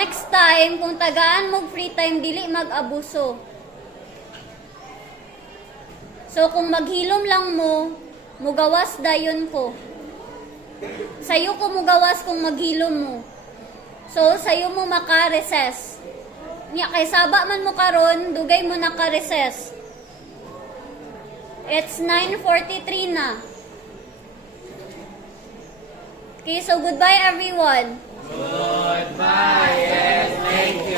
Next time, kung tagaan mo free time, dili mag-abuso. So, kung maghilom lang mo, mugawas dayon ko. Sayo ko mugawas kung maghilom mo. So, sayo mo maka-recess. Kay saba man mo karon, dugay mo naka-recess. It's 9:43 na. Okay, so goodbye everyone. Goodbye, yes, thank you.